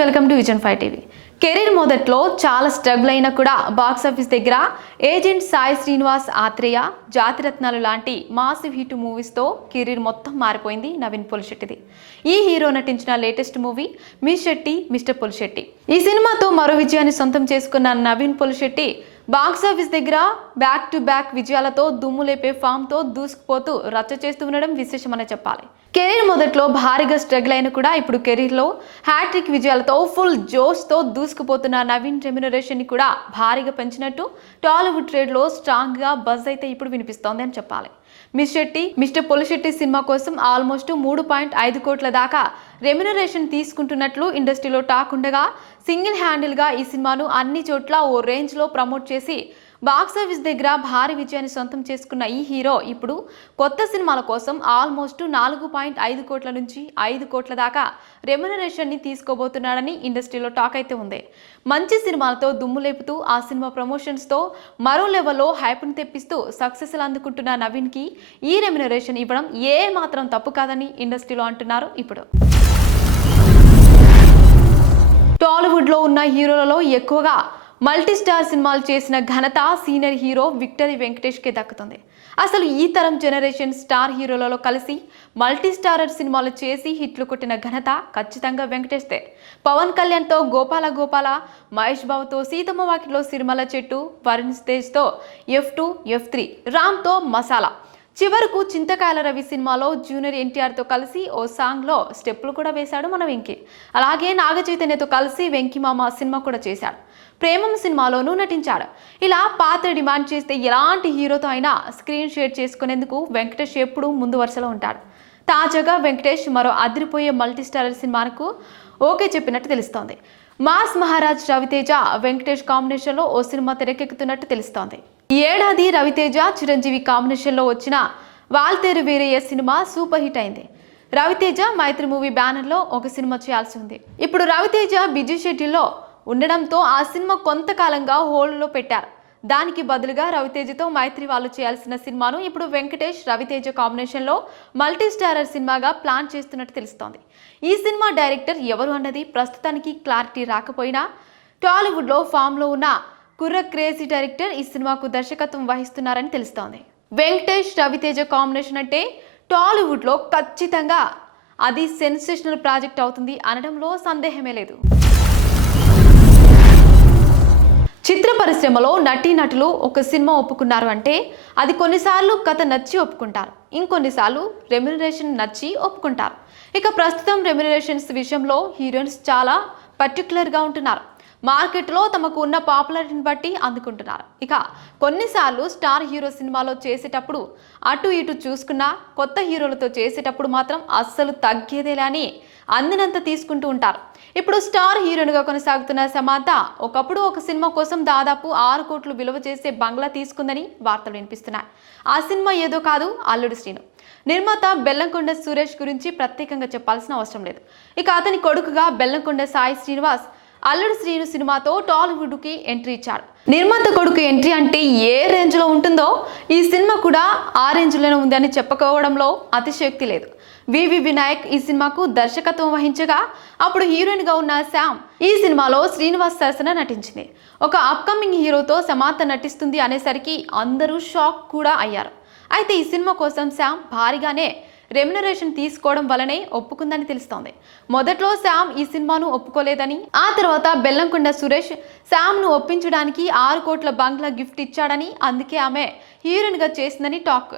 Welcome to vision 5 TV. Career మొదట్లో చాలా struggle అయినా కూడా బాక్స్ ఆఫీస్ దగ్గర ఏజెంట్ సాయి శ్రీనివాస్ ఆత్రేయ, జాతిరత్నాలు లాంటి మాసివ్ హిట్ మూవీస్తో కెరీర్ మొత్తం మారిపోయింది నవీన్ పొలిశెట్టిది. ఈ హీరో నటించిన latest movie miss Shetty mister Polishetty. ఈ సినిమాతో మరో విజయాన్ని సొంతం చేసుకున్న నవీన్ పొలిశెట్టి బాక్స్ ఆఫీస్ దగ్గర బ్యాక్ టు బ్యాక్ విజయాలతో దుమ్ము లేపే ఫామ్తో దూసుకుపోతూ రచ్చ చేస్తూ ఉండడం విశేషమనే చెప్పాలి. కెరీర్ మొదట్లో భారీగా స్ట్రగుల్ అయినా కూడా ఇప్పుడు కెరీర్లో హ్యాట్రిక్ విజయాలతో ఫుల్ జోష్తో దూసుకుపోతున్న నవీన్ రెమ్యునరేషన్ని కూడా భారీగా పెంచినట్టు టాలీవుడ్ ట్రేడ్లో స్ట్రాంగ్గా బజ్ అయితే ఇప్పుడు వినిపిస్తోంది అని చెప్పాలి. Miss Shetty mister Polishetty cinema కోసం ఆల్మోస్ట్ 3.5 కోట్ల దాకా రెమ్యునరేషన్ తీసుకుంటున్నట్లు ఇండస్ట్రీలో టాక్ ఉండగా, సింగిల్ హ్యాండిల్గా ఈ సినిమాను అన్ని చోట్ల ఓ రేంజ్లో ప్రమోట్ చేసి బాక్స్ ఆఫీస్ దగ్గర భారీ విజయాన్ని సొంతం చేసుకున్న ఈ హీరో ఇప్పుడు కొత్త సినిమాల కోసం ఆల్మోస్ట్ 4.5 కోట్ల నుంచి 5 కోట్ల దాకా రెమ్యునరేషన్ని తీసుకోబోతున్నాడని ఇండస్ట్రీలో టాక్ అయితే ఉంది. మంచి సినిమాలతో దుమ్ము లేపుతూ ఆ సినిమా ప్రమోషన్స్తో మరో లెవెల్లో హైప్ని తెప్పిస్తూ సక్సెస్లు అందుకుంటున్న నవీన్కి ఈ రెమ్యునరేషన్ ఇవ్వడం ఏ మాత్రం తప్పు కాదని ఇండస్ట్రీలో అంటున్నారు. ఇప్పుడు టాలీవుడ్లో ఉన్న హీరోలలో ఎక్కువగా మల్టీ స్టార్ సినిమాలు చేసిన ఘనత సీనియర్ హీరో విక్టరీ వెంకటేష్కే దక్కుతుంది. అసలు ఈ తరం జనరేషన్ స్టార్ హీరోలలో కలిసి మల్టీ స్టారర్ సినిమాలు చేసి హిట్లు కొట్టిన ఘనత ఖచ్చితంగా వెంకటేష్దే. పవన్ కళ్యాణ్తో గోపాల గోపాల, మహేష్ బాబుతో సీతమ్మ వాకిట్లో సిరిమల్ల చెట్టు, వరుణ్ తేజ్తో F2, F3, రామ్తో మసాలా, చివరకు చింతకాయల రవి సినిమాలో జూనియర్ ఎన్టీఆర్తో కలిసి ఓ సాంగ్లో స్టెప్పులు కూడా వేశాడు మన వెంకీ. అలాగే నాగ చైతన్యతో కలిసి వెంకీమామ సినిమా కూడా చేశాడు. ప్రేమం సినిమాలోనూ నటించాడు. ఇలా పాత్ర డిమాండ్ చేస్తే ఎలాంటి హీరోతో అయినా స్క్రీన్ షేర్ చేసుకునేందుకు వెంకటేష్ ఎప్పుడూ ముందు వరుసలో ఉంటాడు. తాజాగా వెంకటేష్ మరో అదిరిపోయే మల్టీ స్టారర్ సినిమాకు ఓకే చెప్పినట్టు తెలుస్తోంది. మాస్ మహారాజ్ రవితేజ వెంకటేష్ కాంబినేషన్లో ఓ సినిమా తెరకెక్కుతున్నట్టు తెలుస్తోంది. ఈ ఏడాది రవితేజ చిరంజీవి కాంబినేషన్లో వచ్చిన Waltair Veerayya cinema super hit అయింది. రవితేజ మైత్రి మూవీ బ్యానర్లో ఒక సినిమా చేయాల్సి ఉంది. ఇప్పుడు రవితేజ బిజీ షెడ్యూల్లో ఉండడంతో ఆ సినిమా కొంతకాలంగా హోల్డ్లో పెట్టారు. దానికి బదులుగా రవితేజతో మైత్రి వాళ్ళు చేయాల్సిన సినిమాను ఇప్పుడు వెంకటేష్ రవితేజ కాంబినేషన్లో మల్టీ స్టారర్ సినిమాగా ప్లాన్ చేస్తున్నట్టు తెలుస్తోంది. ఈ సినిమా డైరెక్టర్ ఎవరు అన్నది ప్రస్తుతానికి క్లారిటీ రాకపోయినా టాలీవుడ్లో ఫామ్లో ఉన్న కుర్ర క్రేజీ డైరెక్టర్ ఈ సినిమాకు దర్శకత్వం వహిస్తున్నారని తెలుస్తోంది. వెంకటేష్ రవితేజ కాంబినేషన్ అంటే టాలీవుడ్లో ఖచ్చితంగా అది సెన్సేషనల్ ప్రాజెక్ట్ అవుతుంది అనడంలో సందేహమే లేదు. చిత్ర పరిశ్రమలో నటీనటులు ఒక సినిమా ఒప్పుకున్నారు అంటే అది కొన్నిసార్లు కథ నచ్చి ఒప్పుకుంటారు, ఇంకొన్నిసార్లు రెమ్యునరేషన్ నచ్చి ఒప్పుకుంటారు. ఇక ప్రస్తుతం రెమ్యునరేషన్స్ విషయంలో హీరోయిన్స్ చాలా పర్టికులర్గా ఉంటున్నారు. మార్కెట్లో తమకు ఉన్న పాపులారిటీని బట్టి అందుకుంటున్నారు. ఇక కొన్నిసార్లు స్టార్ హీరో సినిమాలో చేసేటప్పుడు అటు ఇటు చూసుకున్నా కొత్త హీరోలతో చేసేటప్పుడు మాత్రం అస్సలు తగ్గేదేలే అని అందినంత తీసుకుంటూ ఉంటారు. ఇప్పుడు స్టార్ హీరోయిన్గా కొనసాగుతున్న సమాంత ఒకప్పుడు ఒక సినిమా కోసం దాదాపు 6 కోట్లు విలువ చేసే బంగ్లా తీసుకుందని వార్తలు వినిపిస్తున్నాయి. ఆ సినిమా ఏదో కాదు, అల్లుడు శ్రీను. నిర్మాత బెల్లంకొండ సురేష్ గురించి ప్రత్యేకంగా చెప్పాల్సిన అవసరం లేదు. ఇక అతని కొడుకుగా బెల్లంకొండ సాయి శ్రీనివాస్ అల్లుడు శ్రీను సినిమాతో టాలీవుడ్కి ఎంట్రీ ఇచ్చాడు. నిర్మాత కొడుకు ఎంట్రీ అంటే ఏ రేంజ్లో ఉంటుందో ఈ సినిమా కూడా ఆ రేంజ్లోనే ఉంది అని చెప్పుకోవడంలో అతిశయోక్తి లేదు. వివి వినాయక్ ఈ సినిమాకు దర్శకత్వం వహించగా అప్పుడు హీరోయిన్గా ఉన్న శామ్ ఈ సినిమాలో శ్రీనివాస్ సరసన నటించింది. ఒక అప్కమింగ్ హీరోతో సమాంత నటిస్తుంది అనేసరికి అందరూ షాక్ కూడా అయ్యారు. అయితే ఈ సినిమా కోసం శామ్ భారీగానే రెమ్యునరేషన్ తీసుకోవడం వల్లనే ఒప్పుకుందని తెలుస్తోంది. మొదట్లో శామ్ ఈ సినిమాను ఒప్పుకోలేదని, ఆ తర్వాత బెల్లంకొండ సురేష్ శామ్ను ఒప్పించడానికి 6 కోట్ల బంగ్లా గిఫ్ట్ ఇచ్చాడని, అందుకే ఆమె హీరోయిన్గా చేసిందని టాక్.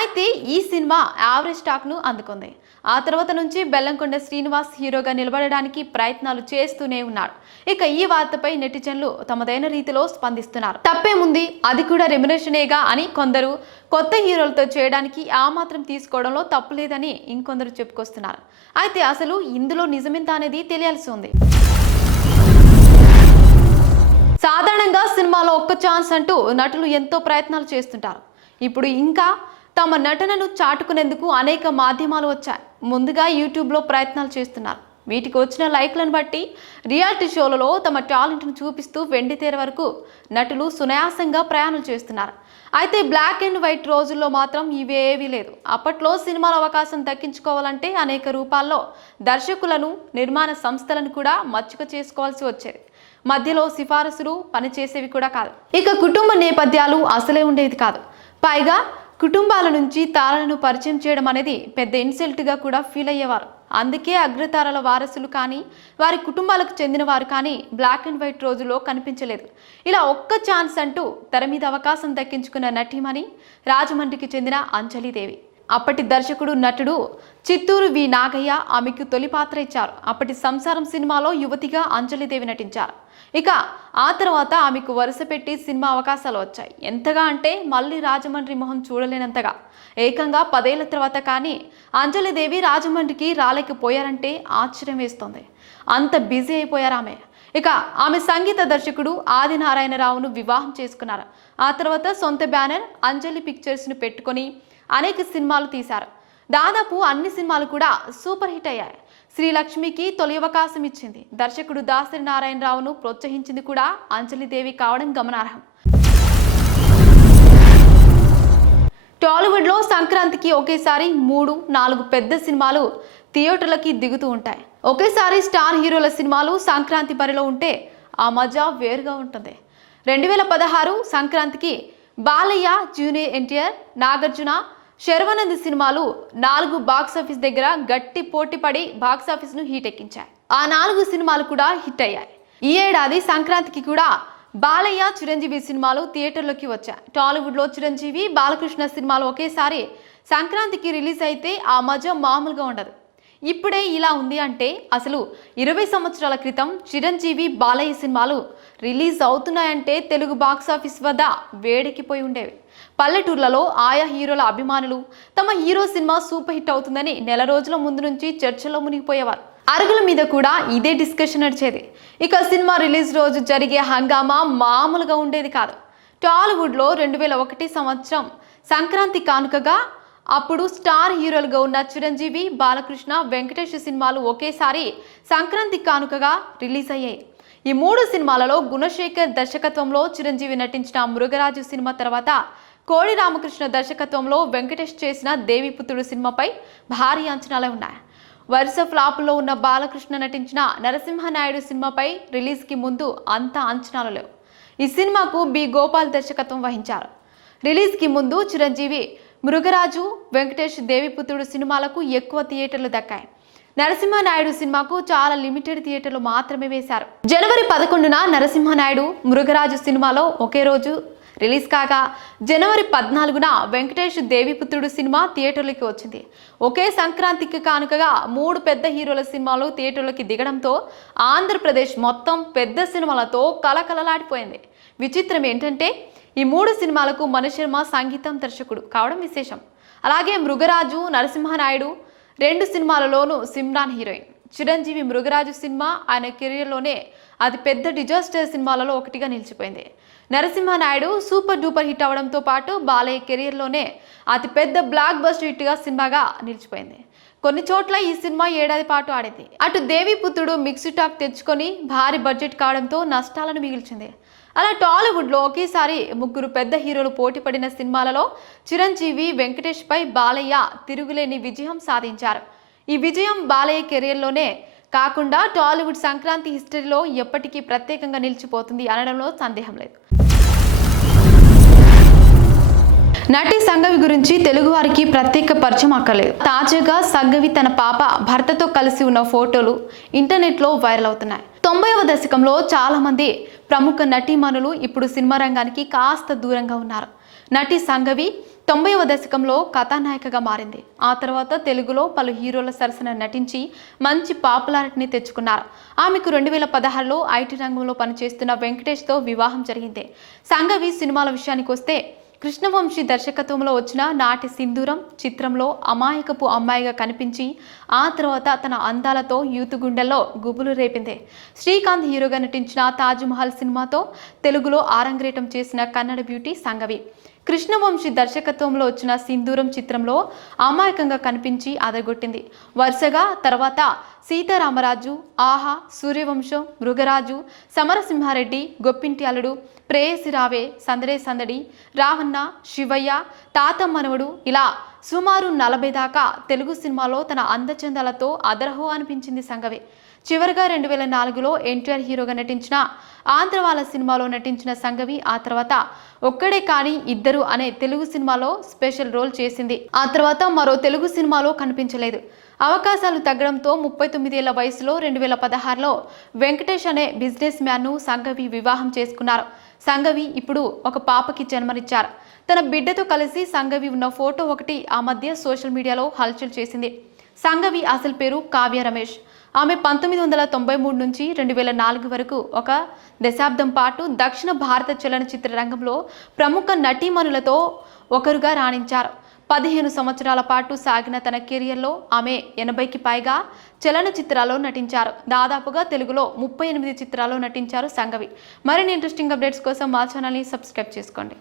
అయితే ఈ సినిమా యావరేజ్ టాక్ను అందుకుంది. ఆ తర్వాత నుంచి బెల్లంకొండ శ్రీనివాస్ హీరోగా నిలబడడానికి ప్రయత్నాలు చేస్తూనే ఉన్నాడు. ఇక ఈ వార్తపై నెటిజన్లు తమదైన రీతిలో స్పందిస్తున్నారు. తప్పేముంది, అది కూడా రెమ్యునరేషనేగా అని కొందరు, కొత్త హీరోలతో చేయడానికి ఆ మాత్రం తీసుకోవడంలో తప్పులేదని ఇంకొందరు చెప్పుకొస్తున్నారు. అయితే అసలు ఇందులో నిజమెంత అనేది తెలియాల్సి ఉంది. సాధారణంగా సినిమాలో ఒక్క ఛాన్స్ అంటూ నటులు ఎంతో ప్రయత్నాలు చేస్తుంటారు. ఇప్పుడు ఇంకా తమ నటనను చాటుకునేందుకు అనేక మాధ్యమాలు వచ్చాయి. ముందుగా యూట్యూబ్లో ప్రయత్నాలు చేస్తున్నారు. వీటికి వచ్చిన లైక్లను బట్టి రియాలిటీ షోలలో తమ టాలెంట్ను చూపిస్తూ వెండితెర వరకు నటులు సునాయాసంగా ప్రయాణం చేస్తున్నారు. అయితే బ్లాక్ అండ్ వైట్ రోజుల్లో మాత్రం ఇవేవీ లేదు. అప్పట్లో సినిమాల అవకాశం దక్కించుకోవాలంటే అనేక రూపాల్లో దర్శకులను, నిర్మాణ సంస్థలను కూడా మచ్చుక చేసుకోవాల్సి వచ్చేది. మధ్యలో సిఫారసులు పనిచేసేవి కూడా కాదు. ఇక కుటుంబ నేపథ్యాలు అసలే ఉండేది కాదు. పైగా కుటుంబాల నుంచి తారలను పరిచయం చేయడం అనేది పెద్ద ఇన్సల్ట్గా కూడా ఫీల్ అయ్యేవారు. అందుకే అగ్రతారల వారసులు కానీ, వారి కుటుంబాలకు చెందిన వారు కానీ బ్లాక్ అండ్ వైట్ రోజులో కనిపించలేదు. ఇలా ఒక్క ఛాన్స్ అంటూ తెర మీద అవకాశం దక్కించుకున్న నటీమణి రాజమండ్రికి చెందిన అంజలిదేవి. అప్పటి దర్శకుడు, నటుడు చిత్తూరు వి నాగయ్య ఆమెకు తొలి పాత్ర ఇచ్చారు. అప్పటి సంసారం సినిమాలో యువతిగా అంజలిదేవి నటించారు. ఇక ఆ తర్వాత ఆమెకు వరుస పెట్టి సినిమా అవకాశాలు వచ్చాయి. ఎంతగా అంటే మళ్ళీ రాజమండ్రి మొహం చూడలేనంతగా. ఏకంగా 10 ఏళ్ల తర్వాత కానీ అంజలిదేవి రాజమండ్రికి రాలేకపోయారంటే ఆశ్చర్యం వేస్తోంది. అంత బిజీ అయిపోయారు ఆమె. ఇక ఆమె సంగీత దర్శకుడు ఆదినారాయణరావును వివాహం చేసుకున్నారు. ఆ తర్వాత సొంత బ్యానర్ అంజలి పిక్చర్స్ను పెట్టుకొని అనేక సినిమాలు తీశారు. దాదాపు అన్ని సినిమాలు కూడా సూపర్ హిట్ అయ్యాయి. శ్రీలక్ష్మికి తొలి అవకాశం ఇచ్చింది. దర్శకుడు దాసరి నారాయణరావును ప్రోత్సహించింది కూడా అంజలిదేవి కావడం గమనార్హం. టాలీవుడ్లో సంక్రాంతికి ఒకేసారి 3-4 పెద్ద సినిమాలు థియేటర్లకి దిగుతూ ఉంటాయి. ఒకేసారి స్టార్ హీరోల సినిమాలు సంక్రాంతి బరిలో ఉంటే ఆ మజా వేరుగా ఉంటుంది. 2016 సంక్రాంతికి బాలయ్య, జూనియర్ ఎన్టీఆర్, నాగార్జున, శర్వానంద్ సినిమాలు 4 బాక్సాఫీస్ దగ్గర గట్టి పోటీ పడి బాక్సాఫీస్ను హీట్ ఎక్కించాయి. ఆ 4 సినిమాలు కూడా హిట్ అయ్యాయి. ఈ ఏడాది సంక్రాంతికి కూడా బాలయ్య, చిరంజీవి సినిమాలు థియేటర్లోకి వచ్చాయి. టాలీవుడ్లో చిరంజీవి, బాలకృష్ణ సినిమాలు ఒకేసారి సంక్రాంతికి రిలీజ్ అయితే ఆ మజా మామూలుగా ఉండదు. ఇప్పుడే ఇలా ఉంది అంటే అసలు 20 సంవత్సరాల క్రితం చిరంజీవి, బాలయ్య సినిమాలు రిలీజ్ అవుతున్నాయంటే తెలుగు బాక్సాఫీస్ వద్ద వేడెక్కిపోయి ఉండేవి. పల్లెటూర్లలో ఆయా హీరోల అభిమానులు తమ హీరో సినిమా సూపర్ హిట్ అవుతుందని నెల రోజుల ముందు నుంచి చర్చలో మునిగిపోయేవారు. అరుగుల మీద కూడా ఇదే డిస్కషన్ నడిచేది. ఇక సినిమా రిలీజ్ రోజు జరిగే హంగామా మామూలుగా ఉండేది కాదు. టాలీవుడ్లో 2001 సంవత్సరం సంక్రాంతి కానుకగా అప్పుడు స్టార్ హీరోలుగా ఉన్న చిరంజీవి, బాలకృష్ణ, వెంకటేష్ సినిమాలు ఒకేసారి సంక్రాంతి కానుకగా రిలీజ్ అయ్యాయి. ఈ 3 సినిమాలలో గుణశేఖర్ దర్శకత్వంలో చిరంజీవి నటించిన మృగరాజు సినిమా తర్వాత కోడి రామకృష్ణ దర్శకత్వంలో వెంకటేష్ చేసిన దేవిపుత్రుడు సినిమాపై భారీ అంచనాలే ఉన్నాయి. వరుస ఫ్లాపుల్లో ఉన్న బాలకృష్ణ నటించిన నరసింహనాయుడు సినిమాపై రిలీజ్కి ముందు అంత అంచనాలు లేవు. ఈ సినిమాకు బి గోపాల్ దర్శకత్వం వహించారు. రిలీజ్కి ముందు చిరంజీవి, మృగరాజు, వెంకటేష్ దేవిపుత్రుడు సినిమాలకు ఎక్కువ థియేటర్లు దక్కాయి. నరసింహనాయుడు సినిమాకు చాలా లిమిటెడ్ థియేటర్లు మాత్రమే వేశారు. జనవరి 11న నరసింహనాయుడు, మృగరాజు సినిమాలో ఒకే రోజు రిలీజ్ కాగా జనవరి 14న వెంకటేష్ దేవిపుత్రుడు సినిమా థియేటర్లకి వచ్చింది. ఒకే సంక్రాంతికి కానుకగా 3 పెద్ద హీరోల సినిమాలు థియేటర్లకి దిగడంతో ఆంధ్రప్రదేశ్ మొత్తం పెద్ద సినిమాలతో కలకలలాడిపోయింది. విచిత్రం ఏంటంటే ఈ 3 సినిమాలకు మణిశర్మ సంగీతం దర్శకుడు కావడం విశేషం. అలాగే మృగరాజు, నరసింహనాయుడు 2 సినిమాలలోనూ సిమ్రాన్ హీరోయిన్. చిరంజీవి మృగరాజు సినిమా ఆయన కెరీర్లోనే అది పెద్ద డిజాస్టర్ సినిమాలలో ఒకటిగా నిలిచిపోయింది. నరసింహనాయుడు సూపర్ డూపర్ హిట్ అవడంతో పాటు బాలయ్య కెరీర్లోనే అతి పెద్ద బ్లాక్ బస్టర్ హిట్గా సినిమాగా నిలిచిపోయింది. కొన్ని చోట్ల ఈ సినిమా ఏడాది పాటు ఆడింది. అటు దేవిపుత్రుడు మిక్స్డ్ టాక్ తెచ్చుకొని భారీ బడ్జెట్ కావడంతో నష్టాలను మిగిల్చింది. అలా టాలీవుడ్లో ఒకేసారి 3 పెద్ద హీరోలు పోటీ పడిన సినిమాలలో చిరంజీవి, వెంకటేష్ పై బాలయ్య తిరుగులేని విజయం సాధించారు. ఈ విజయం బాలయ్య కెరీర్లోనే కాకుండా టాలీవుడ్ సంక్రాంతి హిస్టరీలో ఎప్పటికీ ప్రత్యేకంగా నిలిచిపోతుంది అనడంలో సందేహం లేదు. నటి సంఘవి గురించి తెలుగువారికి ప్రత్యేక పరిచయం అక్కర్లేదు. తాజాగా సంఘవి తన పాప భర్తతో కలిసి ఉన్న ఫోటోలు ఇంటర్నెట్లో వైరల్ అవుతున్నాయి. 90వ దశకంలో చాలా మంది ప్రముఖ నటీమణులు ఇప్పుడు సినిమా రంగానికి కాస్త దూరంగా ఉన్నారు. నటి సంఘవి 90వ దశకంలో కథానాయికగా మారింది. ఆ తర్వాత తెలుగులో పలు హీరోల సరసన నటించి మంచి పాపులారిటీని తెచ్చుకున్నారు. ఆమెకు 2016లో ఐటీ రంగంలో పనిచేస్తున్న వెంకటేష్తో వివాహం జరిగింది. సంఘవి సినిమాల విషయానికి వస్తే కృష్ణవంశీ దర్శకత్వంలో వచ్చిన నాటి సింధూరం చిత్రంలో అమాయకపు అమ్మాయిగా కనిపించి ఆ తర్వాత తన అందాలతో యూత్ గుండెల్లో గుబులు రేపింది. శ్రీకాంత్ హీరోగా నటించిన తాజ్మహల్ సినిమాతో తెలుగులో ఆరంగేటం చేసిన కన్నడ బ్యూటీ సంఘవి. కృష్ణవంశీ దర్శకత్వంలో వచ్చిన సింధూరం చిత్రంలో అమాయకంగా కనిపించి అదరగొట్టింది. వరుసగా తర్వాత సీతారామరాజు, ఆహా, సూర్యవంశం, మృగరాజు, సమరసింహారెడ్డి, గొప్పింటి అల్లుడు, ప్రేయసి రావే, సందడే సందడి, రావణ, శివయ్య, తాత మనవడు ఇలా సుమారు 40 దాకా తెలుగు సినిమాలో తన అందచందాలతో అదరహో అనిపించింది సంగవి. చివరిగా 2004లో ఎన్టీఆర్ హీరోగా నటించిన ఆంధ్రవాల సినిమాలో నటించిన సంగవి ఆ తర్వాత ఒక్కడే కానీ ఇద్దరు అనే తెలుగు సినిమాలో స్పెషల్ రోల్ చేసింది. ఆ తర్వాత మరో తెలుగు సినిమాలో కనిపించలేదు. అవకాశాలు తగ్గడంతో 39 ఏళ్ల వయసులో 2016లో వెంకటేష్ అనే బిజినెస్ మ్యాన్ను సంగవి వివాహం చేసుకున్నారు. సంగవి ఇప్పుడు ఒక పాపకి జన్మనిచ్చారు. తన బిడ్డతో కలిసి సంగవి ఉన్న ఫోటో ఒకటి ఆ మధ్య సోషల్ మీడియాలో హల్చల్ చేసింది. సంగవి అసలు పేరు కావ్య రమేష్. ఆమె 1993 నుంచి 2004 వరకు ఒక దశాబ్దం పాటు దక్షిణ భారత చలనచిత్ర రంగంలో ప్రముఖ నటీమణులతో ఒకరుగా రాణించారు. 15 సంవత్సరాల పాటు సాగిన తన కెరియర్లో ఆమె 80కి పైగా చలనచిత్రాల్లో నటించారు. దాదాపుగా తెలుగులో 38 చిత్రాల్లో నటించారు సంగవి. మరిన్ని ఇంట్రెస్టింగ్ అప్డేట్స్ కోసం మా ఛానల్ని సబ్స్క్రైబ్ చేసుకోండి.